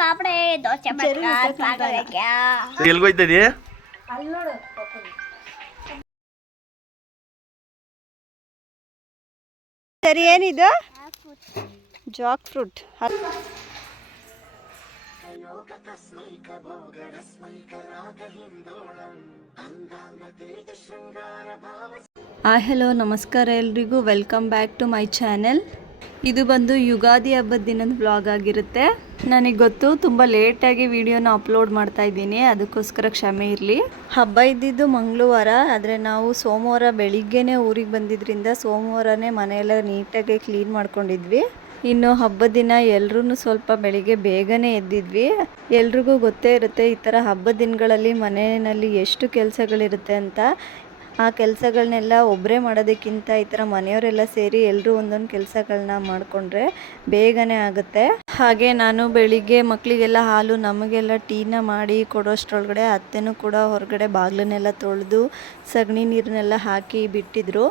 આપણે દોસ્ત પાગલ ક્યાં ಎಲ್ಗೋಯ್ತದಿ ಸರಿ ಏನಿದು ಜಾಕ್ ಫ್ರೂಟ್ ಹಾಯ್ ಹಲೋ ನಮಸ್ಕಾರ ಎಲ್ರಿಗೂ welcome back to my channel ಇದು ಬಂದು ಯುಗಾದಿ ಹಬ್ಬದ ದಿನದ ಬ್ಲಾಗ್ ಆಗಿರುತ್ತೆ. ನನಗೆ ಗೊತ್ತು, ತುಂಬ ಲೇಟಾಗಿ ವಿಡಿಯೋನ ಅಪ್ಲೋಡ್ ಮಾಡ್ತಾ ಇದ್ದೀನಿ, ಅದಕ್ಕೋಸ್ಕರ ಕ್ಷಮೆ ಇರಲಿ. ಹಬ್ಬ ಇದ್ದಿದ್ದು ಮಂಗಳವಾರ, ಆದರೆ ನಾವು ಸೋಮವಾರ ಬೆಳಿಗ್ಗೆನೇ ಊರಿಗೆ ಬಂದಿದ್ದರಿಂದ ಸೋಮವಾರನೇ ಮನೆಯೆಲ್ಲ ನೀಟಾಗಿ ಕ್ಲೀನ್ ಮಾಡ್ಕೊಂಡಿದ್ವಿ. ಇನ್ನು ಹಬ್ಬದ ದಿನ ಎಲ್ರೂ ಸ್ವಲ್ಪ ಬೆಳಿಗ್ಗೆ ಬೇಗನೆ ಎದ್ದಿದ್ವಿ. ಎಲ್ರಿಗೂ ಗೊತ್ತೇ ಇರುತ್ತೆ, ಈ ಥರ ಹಬ್ಬದ ದಿನಗಳಲ್ಲಿ ಮನೆಯಲ್ಲಿ ಎಷ್ಟು ಕೆಲಸಗಳಿರುತ್ತೆ ಅಂತ. ಆ ಕೆಲಸಗಳನ್ನೆಲ್ಲ ಒಬ್ಬರೇ ಮಾಡೋದಕ್ಕಿಂತ ಈ ಥರ ಮನೆಯವರೆಲ್ಲ ಸೇರಿ ಎಲ್ಲರೂ ಒಂದೊಂದು ಕೆಲಸಗಳನ್ನ ಮಾಡಿಕೊಂಡ್ರೆ ಬೇಗನೆ ಆಗುತ್ತೆ. ಹಾಗೆ ನಾನು ಬೆಳಿಗ್ಗೆ ಮಕ್ಕಳಿಗೆಲ್ಲ ಹಾಲು, ನಮಗೆಲ್ಲ ಟೀನ ಮಾಡಿ ಕೊಡೋಷ್ಟರೊಳಗಡೆ ಅತ್ತೆನೂ ಕೂಡ ಹೊರಗಡೆ ಬಾಗಿಲನ್ನೆಲ್ಲ ತೊಳೆದು ಸಗಣಿ ನೀರನ್ನೆಲ್ಲ ಹಾಕಿ ಬಿಟ್ಟಿದ್ರು.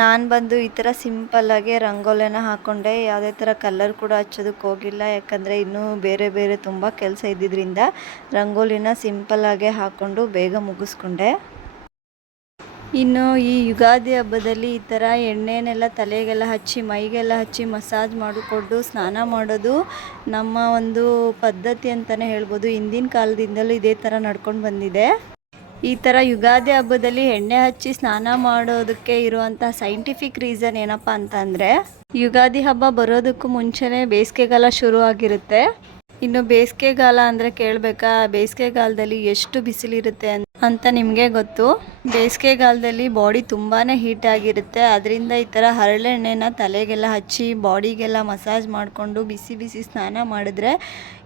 ನಾನು ಬಂದು ಈ ಥರ ಸಿಂಪಲ್ಲಾಗಿ ರಂಗೋಲಿನ ಹಾಕ್ಕೊಂಡೆ ಯಾವುದೇ ಥರ ಕಲರ್ ಕೂಡ ಹಚ್ಚೋದಕ್ಕೆ ಹೋಗಿಲ್ಲ. ಯಾಕಂದರೆ ಇನ್ನೂ ಬೇರೆ ಬೇರೆ ತುಂಬ ಕೆಲಸ ಇದ್ದಿದ್ದರಿಂದ ರಂಗೋಲಿನ ಸಿಂಪಲ್ಲಾಗೆ ಹಾಕ್ಕೊಂಡು ಬೇಗ ಮುಗಿಸ್ಕೊಂಡೆ. ಇನ್ನು ಈ ಯುಗಾದಿ ಹಬ್ಬದಲ್ಲಿ ಈ ಥರ ಎಣ್ಣೆನೆಲ್ಲ ತಲೆಗೆಲ್ಲ ಹಚ್ಚಿ, ಮೈಗೆಲ್ಲ ಹಚ್ಚಿ ಮಸಾಜ್ ಮಾಡಿಕೊಂಡು, ಸ್ನಾನ ಮಾಡೋದು ನಮ್ಮ ಒಂದು ಪದ್ಧತಿ ಅಂತಲೇ ಹೇಳ್ಬೋದು. ಹಿಂದಿನ ಕಾಲದಿಂದಲೂ ಇದೇ ಥರ ನಡ್ಕೊಂಡು ಬಂದಿದೆ. ಈ ಥರ ಯುಗಾದಿ ಹಬ್ಬದಲ್ಲಿ ಎಣ್ಣೆ ಹಚ್ಚಿ ಸ್ನಾನ ಮಾಡೋದಕ್ಕೆ ಇರುವಂಥ ಸೈಂಟಿಫಿಕ್ ರೀಸನ್ ಏನಪ್ಪ ಅಂತಂದರೆ ಯುಗಾದಿ ಹಬ್ಬ ಬರೋದಕ್ಕೂ ಮುಂಚೆನೇ ಬೇಸಿಗೆಗಾಲ ಶುರು ಆಗಿರುತ್ತೆ. ಇನ್ನು ಬೇಸಿಗೆಗಾಲ ಅಂದರೆ ಕೇಳಬೇಕಾ? ಬೇಸಿಗೆಗಾಲದಲ್ಲಿ ಎಷ್ಟು ಬಿಸಿಲಿರುತ್ತೆ ಅಂತ ಅಂತ ನಿಮಗೆ ಗೊತ್ತು. ಬೇಸಿಗೆಗಾಲದಲ್ಲಿ ಬಾಡಿ ತುಂಬಾ ಹೀಟ್ ಆಗಿರುತ್ತೆ. ಅದರಿಂದ ಈ ಥರ ಹರಳೆಣ್ಣೆನ ತಲೆಗೆಲ್ಲ ಹಚ್ಚಿ, ಬಾಡಿಗೆಲ್ಲ ಮಸಾಜ್ ಮಾಡಿಕೊಂಡು ಬಿಸಿ ಬಿಸಿ ಸ್ನಾನ ಮಾಡಿದ್ರೆ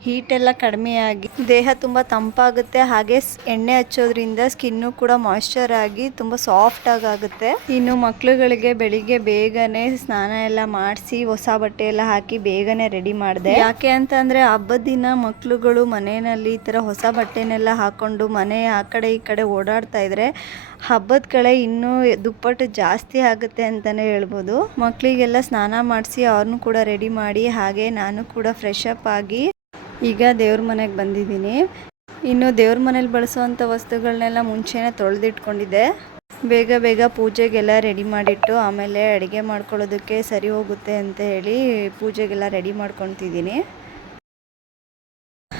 ಹೀಟೆಲ್ಲ ಕಡಿಮೆಯಾಗಿ ದೇಹ ತುಂಬ ತಂಪಾಗುತ್ತೆ. ಹಾಗೆ ಎಣ್ಣೆ ಹಚ್ಚೋದ್ರಿಂದ ಸ್ಕಿನ್ನು ಕೂಡ ಮಾಯ್ಶ್ಚರ್ ಆಗಿ ತುಂಬ ಸಾಫ್ಟ್ ಆಗುತ್ತೆ. ಇನ್ನು ಮಕ್ಕಳುಗಳಿಗೆ ಬೆಳಿಗ್ಗೆ ಬೇಗನೆ ಸ್ನಾನ ಎಲ್ಲ ಮಾಡಿಸಿ, ಹೊಸ ಬಟ್ಟೆ ಎಲ್ಲ ಹಾಕಿ ಬೇಗನೆ ರೆಡಿ ಮಾಡಿದೆ. ಯಾಕೆ ಅಂತಂದ್ರೆ ಹಬ್ಬದ ದಿನ ಮಕ್ಕಳುಗಳು ಮನೆಯಲ್ಲಿ ಈ ಥರ ಹೊಸ ಬಟ್ಟೆನೆಲ್ಲ ಹಾಕೊಂಡು ಮನೆ ಆ ಕಡೆ ಈ ಕಡೆ ಓಡಾಡ್ತಾ ಇದ್ರೆ ಹಬ್ಬದ ಕಡೆ ಇನ್ನೂ ದುಪ್ಪಟ್ಟು ಜಾಸ್ತಿ ಆಗುತ್ತೆ ಅಂತಾನೆ ಹೇಳ್ಬೋದು. ಮಕ್ಕಳಿಗೆಲ್ಲ ಸ್ನಾನ ಮಾಡಿಸಿ ಅವ್ರನ್ನೂ ಕೂಡ ರೆಡಿ ಮಾಡಿ, ಹಾಗೆ ನಾನು ಕೂಡ ಫ್ರೆಶ್ ಆಗಿ ಈಗ ದೇವ್ರ ಮನೆಗೆ ಬಂದಿದ್ದೀನಿ. ಇನ್ನು ದೇವ್ರ ಮನೇಲಿ ಬಳಸುವಂಥ ವಸ್ತುಗಳನ್ನೆಲ್ಲ ಮುಂಚೆನೇ ತೊಳೆದಿಟ್ಕೊಂಡಿದ್ದೆ. ಬೇಗ ಬೇಗ ಪೂಜೆಗೆಲ್ಲ ರೆಡಿ ಮಾಡಿಟ್ಟು ಆಮೇಲೆ ಅಡುಗೆ ಮಾಡ್ಕೊಳ್ಳೋದಕ್ಕೆ ಸರಿ ಹೋಗುತ್ತೆ ಅಂತ ಹೇಳಿ ಪೂಜೆಗೆಲ್ಲ ರೆಡಿ ಮಾಡ್ಕೊತಿದ್ದೀನಿ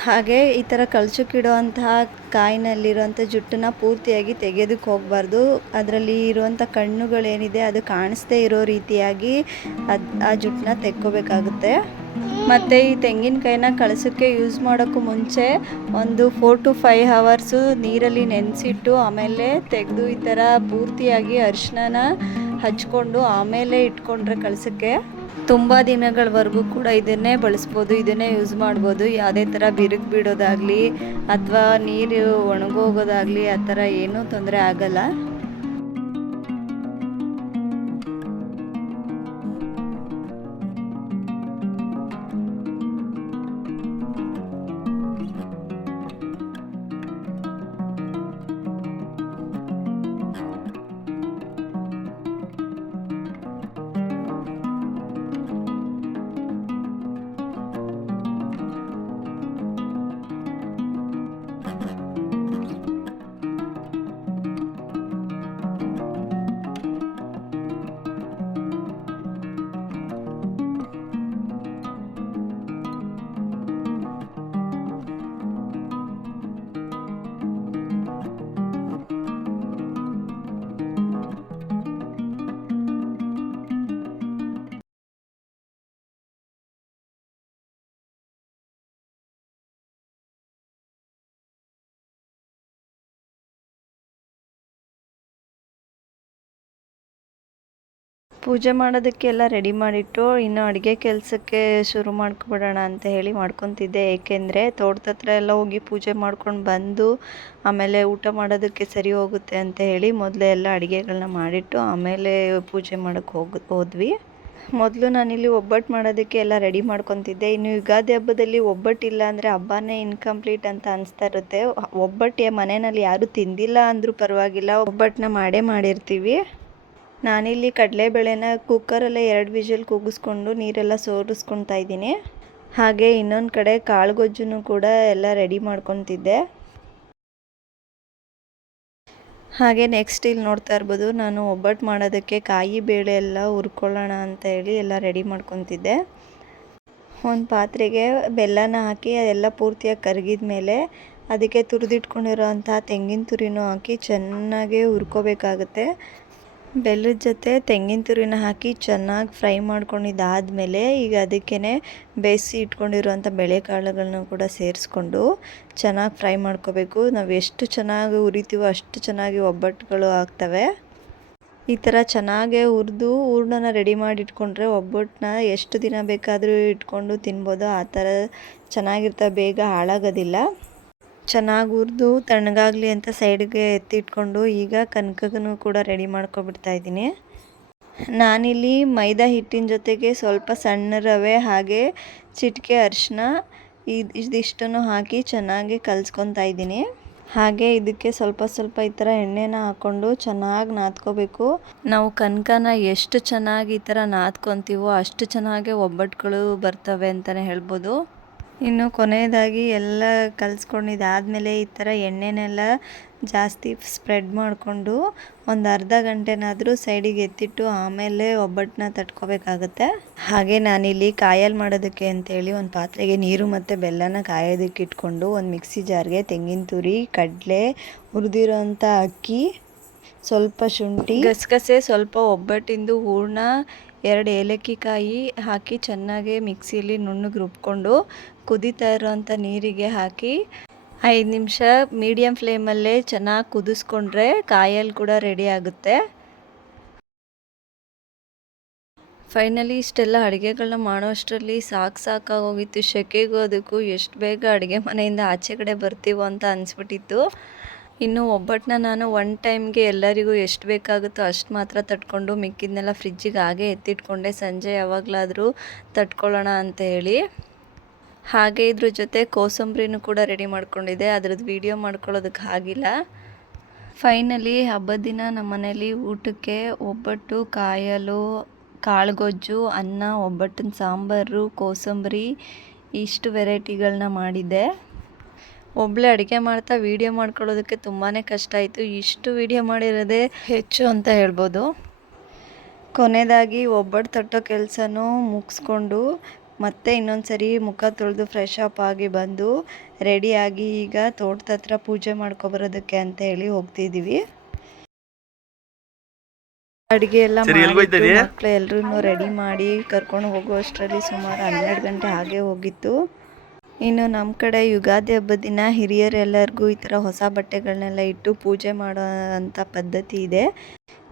ಹಾಗೆ ಈ ಥರ ಕಳಚಕ್ಕಿಡುವಂತಹ ಕಾಯಿನಲ್ಲಿರುವಂಥ ಜುಟ್ಟನ್ನ ಪೂರ್ತಿಯಾಗಿ ತೆಗೆದಕ್ಕೆ ಹೋಗಬಾರ್ದು. ಅದರಲ್ಲಿ ಇರುವಂಥ ಕಣ್ಣುಗಳೇನಿದೆ ಅದು ಕಾಣಿಸ್ದೇ ಇರೋ ರೀತಿಯಾಗಿ ಅದು, ಆ ಜುಟ್ಟನ್ನ ತೆಕ್ಕೋಬೇಕಾಗುತ್ತೆ. ಮತ್ತು ಈ ತೆಂಗಿನಕಾಯಿನ ಕಳಸಕ್ಕೆ ಯೂಸ್ ಮಾಡೋಕ್ಕೂ ಮುಂಚೆ ಒಂದು ಫೋರ್ ಟು ಫೈವ್ ಹವರ್ಸು ನೀರಲ್ಲಿ ನೆನೆಸಿಟ್ಟು ಆಮೇಲೆ ತೆಗೆದು ಈ ಥರ ಪೂರ್ತಿಯಾಗಿ ಅರಿಶಿನ ಹಚ್ಕೊಂಡು ಆಮೇಲೆ ಇಟ್ಕೊಂಡ್ರೆ ಕಳಸಕ್ಕೆ ತುಂಬ ದಿನಗಳವರೆಗೂ ಕೂಡ ಇದನ್ನೇ ಬಳಸ್ಬೋದು, ಇದನ್ನೇ ಯೂಸ್ ಮಾಡ್ಬೋದು. ಯಾವುದೇ ಥರ ಬಿರುಕು ಬಿಡೋದಾಗಲಿ ಅಥವಾ ನೀರು ಒಣಗೋಗೋದಾಗಲಿ ಆ ಥರ ಏನೂ ತೊಂದರೆ ಆಗಲ್ಲ. ಪೂಜೆ ಮಾಡೋದಕ್ಕೆ ಎಲ್ಲ ರೆಡಿ ಮಾಡಿಟ್ಟು ಇನ್ನು ಅಡುಗೆ ಕೆಲಸಕ್ಕೆ ಶುರು ಮಾಡ್ಕೊಬಿಡೋಣ ಅಂತ ಹೇಳಿ ಮಾಡ್ಕೊತಿದ್ದೆ. ಏಕೆಂದರೆ ತೋಟದ ಹತ್ರ ಎಲ್ಲ ಹೋಗಿ ಪೂಜೆ ಮಾಡ್ಕೊಂಡು ಬಂದು ಆಮೇಲೆ ಊಟ ಮಾಡೋದಕ್ಕೆ ಸರಿ ಹೋಗುತ್ತೆ ಅಂತ ಹೇಳಿ ಮೊದಲೇ ಎಲ್ಲ ಅಡುಗೆಗಳನ್ನ ಮಾಡಿಟ್ಟು ಆಮೇಲೆ ಪೂಜೆ ಮಾಡೋಕ್ಕೆ ಹೋಗಿ, ಹೋದ್ವಿ. ಮೊದಲು ನಾನಿಲ್ಲಿ ಒಬ್ಬಟ್ಟು ಮಾಡೋದಕ್ಕೆ ಎಲ್ಲ ರೆಡಿ ಮಾಡ್ಕೊತಿದ್ದೆ. ಇನ್ನು ಯುಗಾದಿ ಹಬ್ಬದಲ್ಲಿ ಒಬ್ಬಟ್ಟಿಲ್ಲ ಅಂದರೆ ಹಬ್ಬನೇ ಇನ್ಕಂಪ್ಲೀಟ್ ಅಂತ ಅನಿಸ್ತಾ ಇರುತ್ತೆ. ಒಬ್ಬಟ್ಟು ಮನೆಯಲ್ಲಿ ಯಾರೂ ತಿಂದಿಲ್ಲ ಅಂದರೂ ಪರವಾಗಿಲ್ಲ. ಒಬ್ಬಟ್ಟನ್ನ ಮಾಡೇ ಮಾಡಿರ್ತೀವಿ. ನಾನಿಲ್ಲಿ ಕಡಲೆಬೇಳೆನ ಕುಕ್ಕರಲ್ಲೇ ಎರಡು ವಿಷಲ್ ಕೂಗಿಸ್ಕೊಂಡು ನೀರೆಲ್ಲ ಸೋರಿಸ್ಕೊತಾ ಇದ್ದೀನಿ. ಹಾಗೆ ಇನ್ನೊಂದು ಕಡೆ ಕಾಳುಗೊಜ್ಜುನು ಕೂಡ ಎಲ್ಲ ರೆಡಿ ಮಾಡ್ಕೊತಿದ್ದೆ. ಹಾಗೆ ನೆಕ್ಸ್ಟ್ ಇಲ್ಲಿ ನೋಡ್ತಾ ಇರ್ಬೋದು, ನಾನು ಒಬ್ಬಟ್ಟು ಮಾಡೋದಕ್ಕೆ ಕಾಯಿ ಬೇಳೆ ಎಲ್ಲ ಹುರ್ಕೊಳ್ಳೋಣ ಅಂತ ಹೇಳಿ ಎಲ್ಲ ರೆಡಿ ಮಾಡ್ಕೊತಿದ್ದೆ. ಒಂದು ಪಾತ್ರೆಗೆ ಬೆಲ್ಲನ ಹಾಕಿ ಅದೆಲ್ಲ ಪೂರ್ತಿಯಾಗಿ ಕರಗಿದ ಮೇಲೆ ಅದಕ್ಕೆ ತುರಿದಿಟ್ಕೊಂಡಿರೋಂಥ ತೆಂಗಿನ ತುರಿನೂ ಹಾಕಿ ಚೆನ್ನಾಗಿ ಹುರ್ಕೋಬೇಕಾಗುತ್ತೆ. ಬೆಲ್ಲದ ಜೊತೆ ತೆಂಗಿನ ತುರಿನ ಹಾಕಿ ಚೆನ್ನಾಗಿ ಫ್ರೈ ಮಾಡ್ಕೊಂಡಿದ್ದಾದಮೇಲೆ ಈಗ ಅದಕ್ಕೇ ಬೇಯಿಸಿ ಇಟ್ಕೊಂಡಿರುವಂಥ ಬೇಳೆಕಾಳುಗಳನ್ನ ಕೂಡ ಸೇರಿಸ್ಕೊಂಡು ಚೆನ್ನಾಗಿ ಫ್ರೈ ಮಾಡ್ಕೋಬೇಕು. ನಾವು ಎಷ್ಟು ಚೆನ್ನಾಗಿ ಉರಿತೀವೋ ಅಷ್ಟು ಚೆನ್ನಾಗಿ ಒಬ್ಬಟ್ಟುಗಳು ಆಗ್ತವೆ. ಈ ಥರ ಚೆನ್ನಾಗೇ ಹುರಿದು ಹೂರ್ಣನ ರೆಡಿ ಮಾಡಿ ಇಟ್ಕೊಂಡ್ರೆ ಒಬ್ಬಟ್ಟನ್ನ ಎಷ್ಟು ದಿನ ಬೇಕಾದರೂ ಇಟ್ಕೊಂಡು ತಿನ್ಬೋದು. ಆ ಥರ ಚೆನ್ನಾಗಿರ್ತವೆ ಬೇಗ ಹಾಳಾಗೋದಿಲ್ಲ. ಚೆನ್ನಾಗಿ ಹುರಿದು ತಣ್ಣಗಾಗಲಿ ಅಂತ ಸೈಡ್ಗೆ ಎತ್ತಿಟ್ಕೊಂಡು ಈಗ ಕನಕಗೂ ಕೂಡ ರೆಡಿ ಮಾಡ್ಕೊಬಿಡ್ತಾ ಇದ್ದೀನಿ. ನಾನಿಲ್ಲಿ ಮೈದಾ ಹಿಟ್ಟಿನ ಜೊತೆಗೆ ಸ್ವಲ್ಪ ಸಣ್ಣ ರವೆ ಹಾಗೆ ಚಿಟಿಕೆ ಅರಿಶಿನ ಇದು ಇದಿಷ್ಟನ್ನು ಹಾಕಿ ಚೆನ್ನಾಗಿ ಕಲಿಸ್ಕೊತಾ ಇದ್ದೀನಿ. ಹಾಗೆ ಇದಕ್ಕೆ ಸ್ವಲ್ಪ ಸ್ವಲ್ಪ ಈ ಥರ ಎಣ್ಣೆನ ಹಾಕ್ಕೊಂಡು ಚೆನ್ನಾಗಿ ನಾದ್ಕೋಬೇಕು. ನಾವು ಕನಕನ ಎಷ್ಟು ಚೆನ್ನಾಗಿ ಈ ಥರ ನಾದ್ಕೊತೀವೋ ಅಷ್ಟು ಚೆನ್ನಾಗಿ ಒಬ್ಬಟ್ಟುಗಳು ಬರ್ತವೆ ಅಂತಲೇ ಹೇಳ್ಬೋದು. ಇನ್ನು ಕೊನೆಯದಾಗಿ ಎಲ್ಲ ಕಲಿಸ್ಕೊಂಡಿದ್ದಾದಮೇಲೆ ಈ ಥರ ಎಣ್ಣೆನೆಲ್ಲ ಜಾಸ್ತಿ ಸ್ಪ್ರೆಡ್ ಮಾಡಿಕೊಂಡು ಒಂದು ಅರ್ಧ ಗಂಟೆನಾದರೂ ಸೈಡಿಗೆ ಎತ್ತಿಟ್ಟು ಆಮೇಲೆ ಒಬ್ಬಟ್ಟನ್ನ ತಟ್ಕೋಬೇಕಾಗತ್ತೆ. ಹಾಗೆ ನಾನಿಲ್ಲಿ ಕಾಯಲ್ಲಿ ಮಾಡೋದಕ್ಕೆ ಅಂತೇಳಿ ಒಂದು ಪಾತ್ರೆಗೆ ನೀರು ಮತ್ತು ಬೆಲ್ಲನ ಕಾಯೋದಕ್ಕೆ ಇಟ್ಕೊಂಡು ಒಂದು ಮಿಕ್ಸಿ ಜಾರ್ಗೆ ತೆಂಗಿನ ತುರಿ, ಕಡಲೆ, ಹುರಿದಿರೋಂಥ ಅಕ್ಕಿ ಸ್ವಲ್ಪ ಶುಂಠಿ. ಗಸಗಸೆ, ಸ್ವಲ್ಪ ಒಬ್ಬಟ್ಟಿಂದು ಹೂರ್ಣ, ಎರಡು ಏಲಕ್ಕಿ ಕಾಯಿ ಹಾಕಿ ಚೆನ್ನಾಗಿ ಮಿಕ್ಸಿಲಿ ನುಣ್ಣಗೆ ರುಬ್ಕೊಂಡು ಕುದಿತಾ ಇರೋವಂಥ ನೀರಿಗೆ ಹಾಕಿ ಐದು ನಿಮಿಷ ಮೀಡಿಯಮ್ ಫ್ಲೇಮಲ್ಲೇ ಚೆನ್ನಾಗಿ ಕುದಿಸ್ಕೊಂಡ್ರೆ ಕಾಯಲ್ಲಿ ಕೂಡ ರೆಡಿ ಆಗುತ್ತೆ. ಫೈನಲಿ ಇಷ್ಟೆಲ್ಲ ಅಡುಗೆಗಳನ್ನ ಮಾಡೋ ಅಷ್ಟರಲ್ಲಿ ಸಾಕು ಸಾಕಾಗೋಗಿತ್ತು. ಸೆಕೆಗೂ ಅದಕ್ಕೂ ಎಷ್ಟು ಬೇಗ ಅಡುಗೆ ಮನೆಯಿಂದ ಆಚೆ ಕಡೆ ಬರ್ತೀವೋ ಅಂತ ಅನಿಸ್ಬಿಟ್ಟಿತ್ತು. ಇನ್ನು ಒಬ್ಬಟ್ಟನ್ನ ನಾನು ಒನ್ ಟೈಮ್ಗೆ ಎಲ್ಲರಿಗೂ ಎಷ್ಟು ಬೇಕಾಗುತ್ತೋ ಅಷ್ಟು ಮಾತ್ರ ತಟ್ಕೊಂಡು ಮಿಕ್ಕಿದ್ನೆಲ್ಲ ಫ್ರಿಜ್ಜಿಗೆ ಹಾಗೆ ಎತ್ತಿಟ್ಕೊಂಡೆ. ಸಂಜೆ ಯಾವಾಗಲಾದರೂ ತಟ್ಕೊಳ್ಳೋಣ ಅಂತ ಹೇಳಿ. ಹಾಗೆ ಇದ್ರ ಜೊತೆ ಕೋಸಂಬರಿನೂ ಕೂಡ ರೆಡಿ ಮಾಡ್ಕೊಂಡಿದ್ದೆ. ಅದ್ರದ್ದು ವೀಡಿಯೋ ಮಾಡ್ಕೊಳ್ಳೋದಕ್ಕೆ ಆಗಿಲ್ಲ. ಫೈನಲಿ ಹಬ್ಬದ ದಿನ ನಮ್ಮ ಮನೇಲಿ ಊಟಕ್ಕೆ ಒಬ್ಬಟ್ಟು, ಕಾಯಲು, ಕಾಳುಗೊಜ್ಜು, ಅನ್ನ, ಒಬ್ಬಟ್ಟಿನ ಸಾಂಬಾರು, ಕೋಸಂಬರಿ ಇಷ್ಟು ವೆರೈಟಿಗಳನ್ನ ಮಾಡಿದ್ದೆ. ಒಬ್ಬಳೇ ಅಡುಗೆ ಮಾಡ್ತಾ ವಿಡಿಯೋ ಮಾಡ್ಕೊಳ್ಳೋದಕ್ಕೆ ತುಂಬಾ ಕಷ್ಟ ಆಯಿತು. ಇಷ್ಟು ವಿಡಿಯೋ ಮಾಡಿರೋದೇ ಹೆಚ್ಚು ಅಂತ ಹೇಳ್ಬೋದು. ಕೊನೆಯದಾಗಿ ಒಬ್ಬಟ್ಟು ತಟ್ಟೋ ಕೆಲಸನೂ ಮುಗಿಸ್ಕೊಂಡು ಮತ್ತೆ ಇನ್ನೊಂದು ಸರಿ ಮುಖ ತೊಳೆದು ಫ್ರೆಶ್ ಅಪ್ ಆಗಿ ಬಂದು ರೆಡಿಯಾಗಿ ಈಗ ತೋಟದ ಹತ್ರ ಪೂಜೆ ಮಾಡ್ಕೊಬರೋದಕ್ಕೆ ಅಂತ ಹೇಳಿ ಹೋಗ್ತಿದ್ದೀವಿ ಅಡುಗೆ ಎಲ್ಲ ಮಕ್ಕಳು ಎಲ್ಲರೂ ರೆಡಿ ಮಾಡಿ ಕರ್ಕೊಂಡು ಹೋಗೋ ಅಷ್ಟರಲ್ಲಿ ಸುಮಾರು ಹನ್ನೆರಡು ಗಂಟೆ ಹಾಗೆ ಹೋಗಿತ್ತು. ಇನ್ನು ನಮ್ಮ ಕಡೆ ಯುಗಾದಿ ಹಬ್ಬದ ದಿನ ಹಿರಿಯರೆಲ್ಲರಿಗೂ ಈ ಥರ ಹೊಸ ಬಟ್ಟೆಗಳನ್ನೆಲ್ಲ ಇಟ್ಟು ಪೂಜೆ ಮಾಡೋ ಅಂಥ ಪದ್ಧತಿ ಇದೆ.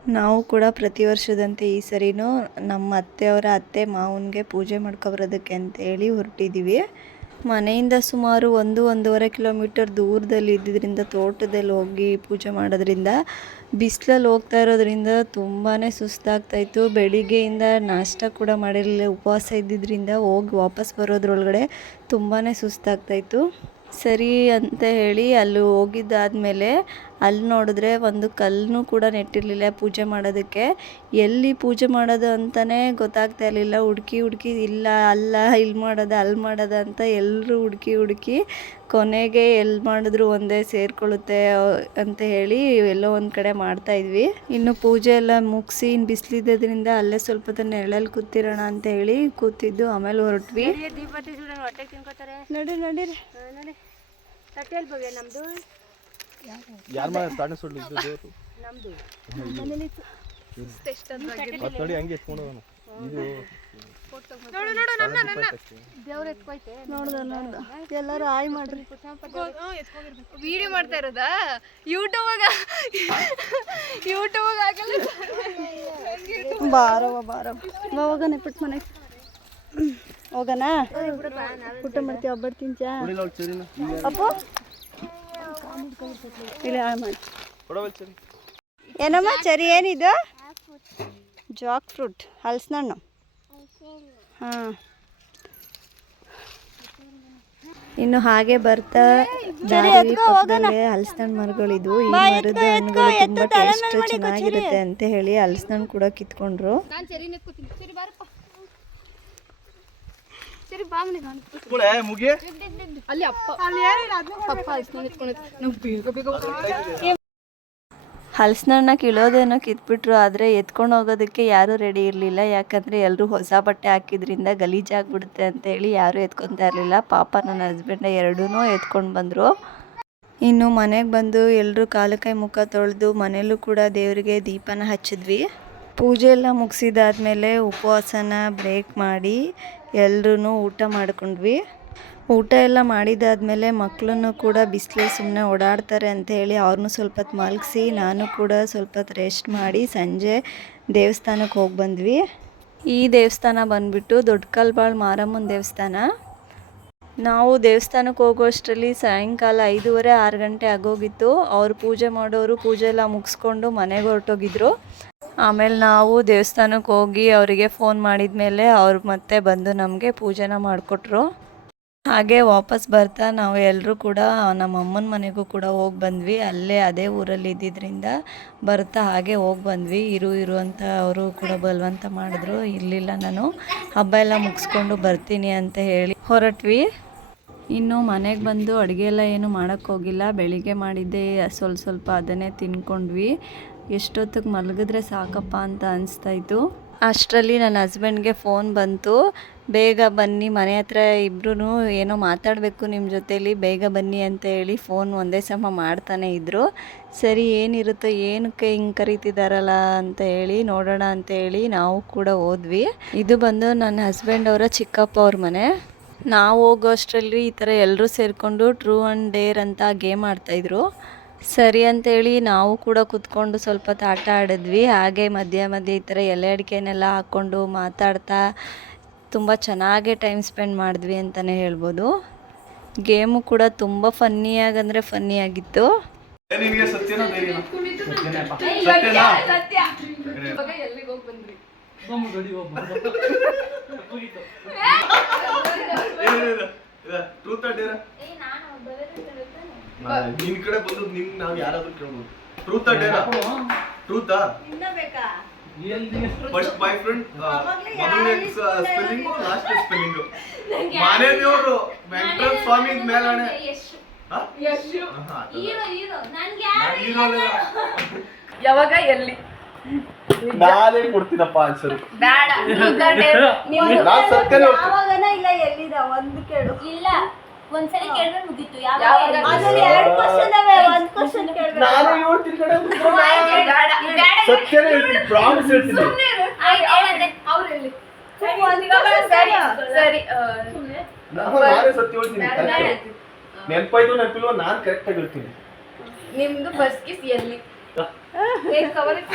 ನಾವು ಕೂಡ ಪ್ರತಿ ವರ್ಷದಂತೆ ಈ ಸರಿನೂ ನಮ್ಮ ಅತ್ತೆಯವರ ಅತ್ತೆ ಮಾವನಿಗೆ ಪೂಜೆ ಮಾಡ್ಕೊಬರೋದಕ್ಕೆ ಅಂತೇಳಿ ಹೊರಟಿದ್ದೀವಿ ಮನೆಯಿಂದ ಸುಮಾರು ಒಂದು, ಒಂದೂವರೆ ಕಿಲೋಮೀಟರ್ ದೂರದಲ್ಲಿ ಇದ್ದಿದ್ದರಿಂದ ತೋಟದಲ್ಲಿ ಹೋಗಿ ಪೂಜೆ ಮಾಡೋದ್ರಿಂದ, ಬಿಸಿಲಲ್ಲಿ ಹೋಗ್ತಾ ಇರೋದ್ರಿಂದ ತುಂಬಾ ಸುಸ್ತಾಗ್ತಾಯಿತ್ತು ಬೆಳಿಗ್ಗೆಯಿಂದ ನಾಷ್ಟ ಕೂಡ ಮಾಡಿರಲಿಲ್ಲ, ಉಪವಾಸ ಇದ್ದಿದ್ದರಿಂದ ಹೋಗಿ ವಾಪಸ್ ಬರೋದ್ರೊಳಗಡೆ ತುಂಬಾ ಸುಸ್ತಾಗ್ತಾಯಿತ್ತು ಸರಿ ಅಂತ ಹೇಳಿ ಅಲ್ಲಿ ಹೋಗಿದ್ದಾದಮೇಲೆ ಅಲ್ಲಿ ನೋಡಿದ್ರೆ ಒಂದು ಕಲ್ಲನ್ನು ಕೂಡ ನೆಟ್ಟಿರಲಿಲ್ಲ ಪೂಜೆ ಮಾಡೋದಕ್ಕೆ. ಎಲ್ಲಿ ಪೂಜೆ ಮಾಡೋದು ಅಂತಲೇ ಗೊತ್ತಾಗ್ತಾ ಇರಲಿಲ್ಲ. ಹುಡುಕಿ ಹುಡುಕಿ ಇಲ್ಲ ಅಲ್ಲ ಇಲ್ಲಿ ಮಾಡೋದ ಅಲ್ಲಿ ಮಾಡೋದ ಅಂತ ಎಲ್ಲರೂ ಹುಡುಕಿ ಹುಡುಕಿ ಕೊನೆಗೆ ಎಲ್ಲಿ ಮಾಡಿದ್ರು ಒಂದೇ ಸೇರಿಕೊಳ್ಳುತ್ತೆ ಅಂತ ಹೇಳಿ ಎಲ್ಲೋ ಒಂದು ಕಡೆ ಮಾಡ್ತಾಯಿದ್ವಿ ಇನ್ನು ಪೂಜೆ ಎಲ್ಲ ಮುಗಿಸಿ ಇನ್ನು ಬಿಸಿಲಿದ್ದರಿಂದ ಅಲ್ಲೇ ಸ್ವಲ್ಪ ಹೊತ್ತು ನೆರಳಲ್ಲಿ ಕೂತಿರೋಣ ಅಂತ ಹೇಳಿ ಕೂತಿದ್ದು ಆಮೇಲೆ ಹೊರಟ್ವಿ. ನಡಿ ನಡೀರಿ. ಯಾರ ಮನೆ ತಾಣೆ ಸುಳ್ಳು ದೇವರು? ಮತ್ತೆ ನೋಡಿ ಹಂಗೆ ಎತ್ಕೊಂಡು ಹೋಗೋಣ ಇದು ನೋಡ್ದ ನೋಡ್ದ ಎಲ್ಲರೂ ಆಯ್ ಮಾಡ್ರಿ. ವಿಡಿಯೋ ಮಾಡ್ತಾ ಇರೋದಾ? ಯೂಟ್ಯೂಬ್ ಯೂಟ್ಯೂಬ್ ಆಗಲ್ಲ. ಬಾರವ ಬಾರವ ಹೋಗೋಣ ಮನೆಗೆ. ಹೋಗೋಣ? ಊಟ ಮಾಡ್ತೀವಿ ಒಬ್ಬಟ್ಟು ತಿಂಚ ಅಪ್ಪು ಇಲ್ಲ ಹಾಳು ಮಾಡಿ ಕೊಡವಲ್ ಚರಿ ಏನಮ್ಮ ಚರಿ ಏನಿದು? ಜಾಕ್ ಫ್ರೂಟ್ ಹಲಸಿನಣ್ಣು. ಹಾಂ. ಇನ್ನು ಹಾಗೆ ಬರ್ತಾ ದಾರಿ ಪಕ್ಕದಲ್ಲೇ ಹಲಸಿನ ಮರಗಳಿದ್ವು. ಈ ಮರದ ಹಣ್ಣುಗಳು ತುಂಬಾ ಟೇಸ್ಟ್ ಚೆನ್ನಾಗಿರುತ್ತೆ ಅಂತ ಹೇಳಿ ಹಲಸಿನ ಕೂಡ ಕಿತ್ಕೊಂಡ್ರು ನಾನು ಸರಿ ನೆತ್ಕೋತೀನಿ ಸರಿ ಬಾರಪ್ಪ ಸರಿ ಬಾ ಮನೆ ನಾನು ಕುತ್ಕೊಳೆ, ಮುಗಿ ಅಲ್ಲಿ ಅಪ್ಪ. ಪಪ್ಪ ಅಲ್ಸ್ಕೊಂಡು ನಿಂತ್ಕೊಂಡಿತ್ತು ನಾವು ಬೇಗ ಬೇಗ ಹಲಸಿನಣ್ಣ ಕೀಳೋದೇನೋ ಕಿತ್ಬಿಟ್ರು ಆದರೆ ಎತ್ಕೊಂಡು ಹೋಗೋದಕ್ಕೆ ಯಾರೂ ರೆಡಿ ಇರಲಿಲ್ಲ. ಯಾಕಂದರೆ ಎಲ್ಲರೂ ಹೊಸ ಬಟ್ಟೆ ಹಾಕಿದ್ರಿಂದ ಗಲೀಜಾಗ್ಬಿಡುತ್ತೆ ಅಂತ ಹೇಳಿ ಯಾರೂ ಎತ್ಕೊತಾ ಇರಲಿಲ್ಲ. ಪಾಪ ನನ್ನ ಹಸ್ಬೆಂಡ ಎರಡೂ ಎತ್ಕೊಂಡು ಬಂದರು. ಇನ್ನು ಮನೆಗೆ ಬಂದು ಎಲ್ಲರೂ ಕಾಲು ಕೈ ಮುಖ ತೊಳೆದು ಮನೆಯಲ್ಲೂ ಕೂಡ ದೇವರಿಗೆ ದೀಪನ ಹಚ್ಚಿದ್ವಿ. ಪೂಜೆ ಎಲ್ಲ ಮುಗಿಸಿದಾದ್ಮೇಲೆ ಉಪವಾಸನ ಬ್ರೇಕ್ ಮಾಡಿ ಎಲ್ಲರೂ ಊಟ ಮಾಡ್ಕೊಂಡ್ವಿ. ಊಟ ಎಲ್ಲ ಮಾಡಿದಾದ್ಮೇಲೆ ಮಕ್ಕಳನ್ನು ಕೂಡ ಬಿಸಿಲೇ ಸುಮ್ಮನೆ ಓಡಾಡ್ತಾರೆ ಅಂತ ಹೇಳಿ ಅವ್ರನ್ನೂ ಸ್ವಲ್ಪ ಹೊತ್ತು ಮಲಗಿಸಿ, ನಾನು ಕೂಡ ಸ್ವಲ್ಪ ಹೊತ್ತು ರೆಸ್ಟ್ ಮಾಡಿ ಸಂಜೆ ದೇವಸ್ಥಾನಕ್ಕೆ ಹೋಗಿ ಬಂದ್ವಿ. ಈ ದೇವಸ್ಥಾನ ಬಂದ್ಬಿಟ್ಟು ದೊಡ್ಡಕಲ್ಬಾಳ್ ಮಾರಮ್ಮನ ದೇವಸ್ಥಾನ. ನಾವು ದೇವಸ್ಥಾನಕ್ಕೆ ಹೋಗೋಷ್ಟರಲ್ಲಿ ಸಾಯಂಕಾಲ ಐದೂವರೆ, ಆರು ಗಂಟೆ ಆಗೋಗಿತ್ತು. ಅವ್ರು ಪೂಜೆ ಮಾಡೋರು ಪೂಜೆ ಎಲ್ಲ ಮುಗಿಸ್ಕೊಂಡು ಮನೆಗೆ ಹೊರಟೋಗಿದ್ರು. ಆಮೇಲೆ ನಾವು ದೇವಸ್ಥಾನಕ್ಕೆ ಹೋಗಿ ಅವರಿಗೆ ಫೋನ್ ಮಾಡಿದ ಮೇಲೆ ಅವ್ರು ಮತ್ತೆ ಬಂದು ನಮಗೆ ಪೂಜೆನ ಮಾಡಿಕೊಟ್ರು. ಹಾಗೆ ವಾಪಸ್ ಬರ್ತಾ ನಾವು ಎಲ್ಲರೂ ಕೂಡ ನಮ್ಮ ಅಮ್ಮನ ಮನೆಗೂ ಕೂಡ ಹೋಗಿ ಬಂದ್ವಿ. ಅಲ್ಲೇ ಅದೇ ಊರಲ್ಲಿ ಇದ್ದಿದ್ದರಿಂದ ಬರ್ತಾ ಹಾಗೆ ಹೋಗಿ ಬಂದ್ವಿ. ಇರು ಇರು ಅಂತ ಅವರು ಕೂಡ ಬಲವಂತ ಮಾಡಿದ್ರು. ಇರಲಿಲ್ಲ ನಾನು. ಹಬ್ಬ ಎಲ್ಲ ಮುಗಿಸ್ಕೊಂಡು ಬರ್ತೀನಿ ಅಂತ ಹೇಳಿ ಹೊರಟ್ವಿ. ಇನ್ನು ಮನೆಗೆ ಬಂದು ಅಡುಗೆ ಎಲ್ಲ ಏನು ಮಾಡೋಕ್ಕೋಗಿಲ್ಲ ಬೆಳಿಗ್ಗೆ ಮಾಡಿದ್ದೆ ಸ್ವಲ್ಪ ಸ್ವಲ್ಪ ಅದನ್ನೇ ತಿನ್ಕೊಂಡ್ವಿ. ಎಷ್ಟೊತ್ತಿಗೆ ಮಲಗಿದ್ರೆ ಸಾಕಪ್ಪ ಅಂತ ಅನಿಸ್ತಾಯಿತ್ತು ಅಷ್ಟರಲ್ಲಿ ನನ್ನ ಹಸ್ಬೆಂಡ್ಗೆ ಫೋನ್ ಬಂತು. ಬೇಗ ಬನ್ನಿ, ಮನೆ ಹತ್ರ ಇಬ್ಬರೂ ಏನೋ ಮಾತಾಡಬೇಕು ನಿಮ್ಮ ಜೊತೇಲಿ, ಬೇಗ ಬನ್ನಿ ಅಂತ ಹೇಳಿ ಫೋನ್ ಒಂದೇ ಸಮ ಮಾಡ್ತಾನೆ ಇದ್ದರು ಸರಿ, ಏನಿರುತ್ತೋ, ಏನಕ್ಕೆ ಹಿಂಗೆ ಕರಿತಿದ್ದಾರಲ್ಲ ಅಂತ ಹೇಳಿ, ನೋಡೋಣ ಅಂತ ಹೇಳಿ ನಾವು ಕೂಡ ಹೋದ್ವಿ. ಇದು ಬಂದು ನನ್ನ ಹಸ್ಬೆಂಡ್ ಅವರ ಚಿಕ್ಕಪ್ಪ ಅವ್ರ ಮನೆ. ನಾವು ಹೋಗೋ ಅಷ್ಟರಲ್ಲಿ ಈ ಥರ ಎಲ್ಲರೂ ಸೇರಿಕೊಂಡು ಟ್ರೂ ಆ್ಯಂಡ್ ಡೇರ್ ಅಂತ ಗೇಮ್ ಆಡ್ತಾಯಿದ್ರು ಸರಿ ಅಂತೇಳಿ ನಾವು ಕೂಡ ಕೂತ್ಕೊಂಡು ಸ್ವಲ್ಪ ಆಟ ಆಡಿದ್ವಿ. ಹಾಗೆ ಮಧ್ಯ ಮಧ್ಯೆ ಈ ಥರ ಎಲೆ ಅಡಿಕೆನೆಲ್ಲ ಹಾಕ್ಕೊಂಡು ಮಾತಾಡ್ತಾ ತುಂಬ ಚೆನ್ನಾಗೇ ಟೈಮ್ ಸ್ಪೆಂಡ್ ಮಾಡಿದ್ವಿ ಅಂತಲೇ ಹೇಳ್ಬೋದು. ಗೇಮು ಕೂಡ ತುಂಬ ಫನ್ನಿಯಾಗಂದರೆ ಫನ್ನಿಯಾಗಿತ್ತು ಬಂದ್ರಿ ನಿನ್ ಕಡೆ ಬಂದು ನಿಮ್ ನಾವ್ ಯಾರಾದ್ರೂ ಕೇಳ್ಬೋದು. ಟ್ರೂತ್ ಡೇರಾ? ಟ್ರೂತಾ first boyfriend spelling last spelling ಮನೆ ದೇವ್ರು ವೆಂಕಟೇಶ್ವರ ಸ್ವಾಮಿ ಮೇಲಾಣೆ. ಯಾವಾಗ? ಎಲ್ಲಿ? ನಾನೇ ಕೊಡ್ತೀನಪ್ಪ ಆನ್ಸರ್ ಬೇಡ. ಇಲ್ಲ ಎಲ್ಲಿದ? ಒಂದು ಕೇಳು. ಇಲ್ಲ. ಒಂದ್ಸಲಿ ಕೇಳಿದ್ರೆ ಮುಗೀತು. ಯಾವಾಗ? ಎರಡು ಕ್ವಶನ್ ಅವೆ ಒಂದು ಕ್ವಶನ್ ಕೇಳ್ಬೇಕು. ನಾನು ಹೇಳ್ತೀನಿ. ಕಡೆ ಸತ್ಯನೇ ಹೇಳ್ತೀನಿ ಪ್ರಾಮಿಸ್ ಹೇಳ್ತೀನಿ ಅವ್ರು ಹೇಳಿ. ಸರಿ ಸರಿ ನಾನು ನಾನೇ ಸತ್ಯ ಹೇಳ್ತೀನಿ. ನೆನ್ಪಾಯ್ತು ನೆನಪಿಲ್ವ ನಾನ್ ಕರೆಕ್ಟ್ ಆಗಿ ಹೇಳ್ತೀನಿ. ನಿಮ್ದು ಬಸ್ ಕಿಸ್ ಎಲ್ಲಿ? ಕವರ್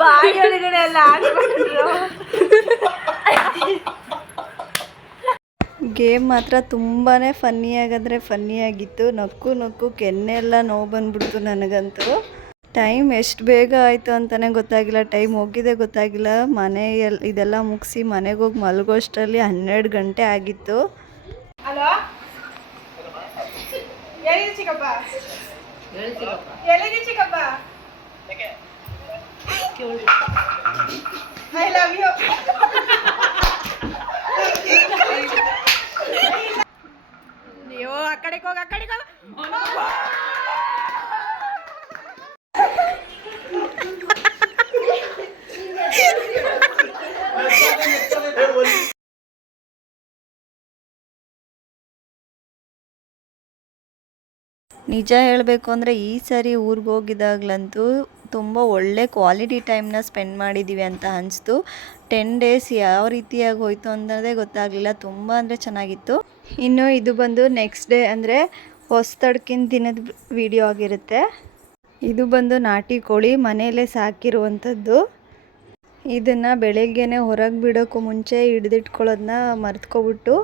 ಬಾಯಿ ಒಳಗಡೆ ಎಲ್ಲ ಹಾಕ್ಬಿಟ್ರು ಗೇಮ್ ಮಾತ್ರ ತುಂಬಾ ಫನ್ನಿಯಾಗಂದರೆ ಫನ್ನಿಯಾಗಿತ್ತು ನಕ್ಕು ನಕ್ಕು ಕೆನ್ನೆಲ್ಲ ನೋವು ಬಂದ್ಬಿಡ್ತು ನನಗಂತೂ. ಟೈಮ್ ಎಷ್ಟು ಬೇಗ ಆಯಿತು ಅಂತಲೇ ಗೊತ್ತಾಗಿಲ್ಲ. ಟೈಮ್ ಹೋಗಿದೆ ಗೊತ್ತಾಗಿಲ್ಲ. ಮನೆ ಎಲ್ ಇದೆಲ್ಲ ಮುಗಿಸಿ ಮನೆಗೆ ಹೋಗಿ ಮಲಗೋಷ್ಟರಲ್ಲಿ ಹನ್ನೆರಡು ಗಂಟೆ ಆಗಿತ್ತು. ಚಿಕ್ಕಪ್ಪ? ಐ ಲವ್ ಯು ಅಯ್ಯೋ ಆ ಕಡೆಗೆ ಹೋಗ ಆ ಕಡೆಗೆ ಹೋಗ. ನಿಜ ಹೇಳಬೇಕು ಅಂದರೆ ಈ ಸಾರಿ ಊರಿಗೆ ಹೋಗಿದಾಗ್ಲಂತೂ ತುಂಬ ಒಳ್ಳೆ ಕ್ವಾಲಿಟಿ ಟೈಮ್ನ ಸ್ಪೆಂಡ್ ಮಾಡಿದ್ದೀವಿ ಅಂತ ಅನಿಸ್ತು. ಟೆನ್ ಡೇಸ್ ಯಾವ ರೀತಿಯಾಗಿ ಹೋಯಿತು ಅನ್ನೋದೇ ಗೊತ್ತಾಗಲಿಲ್ಲ. ತುಂಬ ಅಂದರೆ ಚೆನ್ನಾಗಿತ್ತು. ಇನ್ನು ಇದು ಬಂದು ನೆಕ್ಸ್ಟ್ ಡೇ ಅಂದರೆ ಹೊಸ್ತಡ್ಕಿನ ದಿನದ ವಿಡಿಯೋ ಆಗಿರುತ್ತೆ. ಇದು ಬಂದು ನಾಟಿ ಕೋಳಿ ಮನೆಯಲ್ಲೇ ಸಾಕಿರುವಂಥದ್ದು. ಇದನ್ನು ಬೆಳಗ್ಗೆನೆ ಹೊರಗೆ ಬಿಡೋಕ್ಕೂ ಮುಂಚೆ ಹಿಡಿದಿಟ್ಕೊಳ್ಳೋದನ್ನ ಮರ್ತ್ಕೊಬಿಟ್ಟು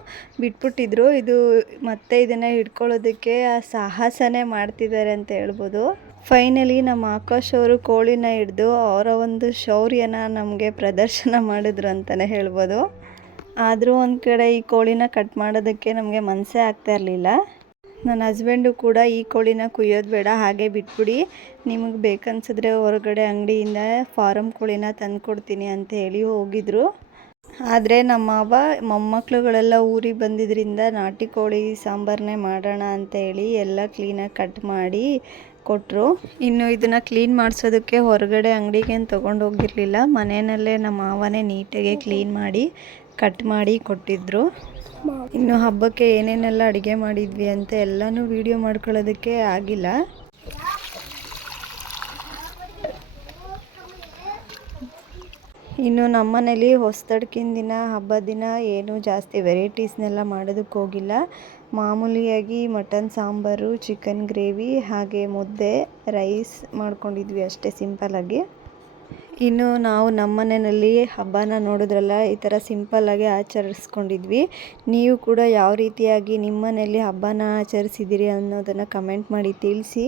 ಬಿಟ್ಬಿಟ್ಟಿದ್ರು. ಇದು ಮತ್ತೆ ಇದನ್ನು ಹಿಡ್ಕೊಳ್ಳೋದಕ್ಕೆ ಸಾಹಸನೇ ಮಾಡ್ತಿದ್ದಾರೆ ಅಂತ ಹೇಳ್ಬೋದು. ಫೈನಲಿ ನಮ್ಮ ಆಕಾಶ್ ಅವರು ಕೋಳಿನ ಹಿಡಿದು ಅವರ ಒಂದು ಶೌರ್ಯನ ನಮಗೆ ಪ್ರದರ್ಶನ ಮಾಡಿದ್ರು ಅಂತಲೇ ಹೇಳ್ಬೋದು. ಆದರೂ ಒಂದು ಕಡೆ ಈ ಕೋಳಿನ ಕಟ್ ಮಾಡೋದಕ್ಕೆ ನಮಗೆ ಮನಸ್ಸೇ ಆಗ್ತಾ ಇರಲಿಲ್ಲ. ನನ್ನ ಹಸ್ಬೆಂಡು ಕೂಡ ಈ ಕೋಳಿನ ಕುಯ್ಯೋದು ಬೇಡ, ಹಾಗೆ ಬಿಟ್ಬಿಡಿ. ನಿಮಗೆ ಬೇಕನ್ಸಿದ್ರೆ ಹೊರಗಡೆ ಅಂಗಡಿಯಿಂದ ಫಾರಮ್ ಕೋಳಿನ ತಂದು ಕೊಡ್ತೀನಿ ಅಂತ ಹೇಳಿ ಹೋಗಿದ್ರು. ಆದರೆ ನಮ್ಮ ಮೊಮ್ಮಕ್ಕಳುಗಳೆಲ್ಲ ಊರಿಗೆ ಬಂದಿದ್ದರಿಂದ ನಾಟಿ ಕೋಳಿ ಸಾಂಬಾರನ್ನೇ ಮಾಡೋಣ ಅಂತ ಹೇಳಿ ಎಲ್ಲ ಕ್ಲೀನಾಗಿ ಕಟ್ ಮಾಡಿ ಕೊಟ್ಟರು ಇನ್ನು ಇದನ್ನು ಕ್ಲೀನ್ ಮಾಡಿಸೋದಕ್ಕೆ ಹೊರಗಡೆ ಅಂಗಡಿಗೆ ತೊಗೊಂಡು ಹೋಗಿರಲಿಲ್ಲ. ಮನೆಯಲ್ಲೇ ನಮ್ಮ ಮಾವನೇ ನೀಟಾಗಿ ಕ್ಲೀನ್ ಮಾಡಿ ಕಟ್ ಮಾಡಿ ಕೊಟ್ಟಿದ್ದರು ಇನ್ನು ಹಬ್ಬಕ್ಕೆ ಏನೇನೆಲ್ಲ ಅಡುಗೆ ಮಾಡಿದ್ವಿ ಅಂತ ಎಲ್ಲನೂ ವಿಡಿಯೋ ಮಾಡ್ಕೊಳ್ಳೋದಕ್ಕೆ ಆಗಿಲ್ಲ. ಇನ್ನು ನಮ್ಮನೇಲಿ ಹೊಸದಡ್ಕಿನ ದಿನ, ಹಬ್ಬದ ದಿನ ಏನು ಜಾಸ್ತಿ ವೆರೈಟೀಸ್ನೆಲ್ಲ ಮಾಡೋದಕ್ಕೆ ಹೋಗಿಲ್ಲ. ಮಾಮೂಲಿಯಾಗಿ ಮಟನ್, ಸಾಂಬಾರು, ಚಿಕನ್ ಗ್ರೇವಿ ಹಾಗೆ ಮುದ್ದೆ, ರೈಸ್ ಮಾಡ್ಕೊಂಡಿದ್ವಿ ಅಷ್ಟೇ ಸಿಂಪಲ್ಲಾಗಿ. ಇನ್ನು ನಾವು ನಮ್ಮ ಮನೆಯಲ್ಲಿ ಹಬ್ಬನ ನೋಡಿದ್ರಲ್ಲ, ಈ ಥರ ಸಿಂಪಲ್ಲಾಗಿ ಆಚರಿಸ್ಕೊಂಡಿದ್ವಿ. ನೀವು ಕೂಡ ಯಾವ ರೀತಿಯಾಗಿ ನಿಮ್ಮ ಮನೆಯಲ್ಲಿ ಹಬ್ಬನ ಆಚರಿಸಿದ್ದೀರಿ ಅನ್ನೋದನ್ನು ಕಮೆಂಟ್ ಮಾಡಿ ತಿಳಿಸಿ.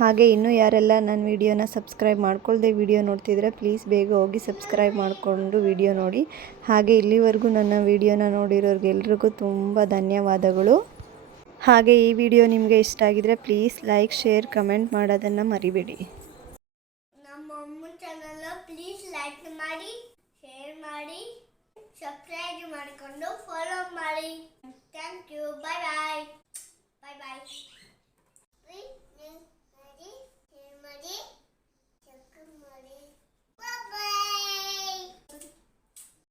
ಹಾಗೆ ಇನ್ನೂ ಯಾರೆಲ್ಲ ನನ್ನ ವಿಡಿಯೋನ ಸಬ್ಸ್ಕ್ರೈಬ್ ಮಾಡ್ಕೊಳ್ಳದೆ ವಿಡಿಯೋ ನೋಡ್ತಿದ್ರೆ ಪ್ಲೀಸ್ ಬೇಗ ಹೋಗಿ ಸಬ್ಸ್ಕ್ರೈಬ್ ಮಾಡಿಕೊಂಡು ವಿಡಿಯೋ ನೋಡಿ. ಹಾಗೆ ಇಲ್ಲಿವರೆಗೂ ನನ್ನ ವಿಡಿಯೋನ ನೋಡಿರೋರಿಗೆಲ್ರಿಗೂ ತುಂಬ ಧನ್ಯವಾದಗಳು. ಹಾಗೆ ಈ ವಿಡಿಯೋ ನಿಮಗೆ ಇಷ್ಟ ಆಗಿದ್ರೆ ಪ್ಲೀಸ್ ಲೈಕ್ ಶೇರ್ ಕಮೆಂಟ್ ಮಾಡೋದನ್ನು ಮರಿಬೇಡಿ. ಮಾಡಿಕೊಂಡು ಫಾಲೋ ಮಾಡಿ thank you bye bye bye bye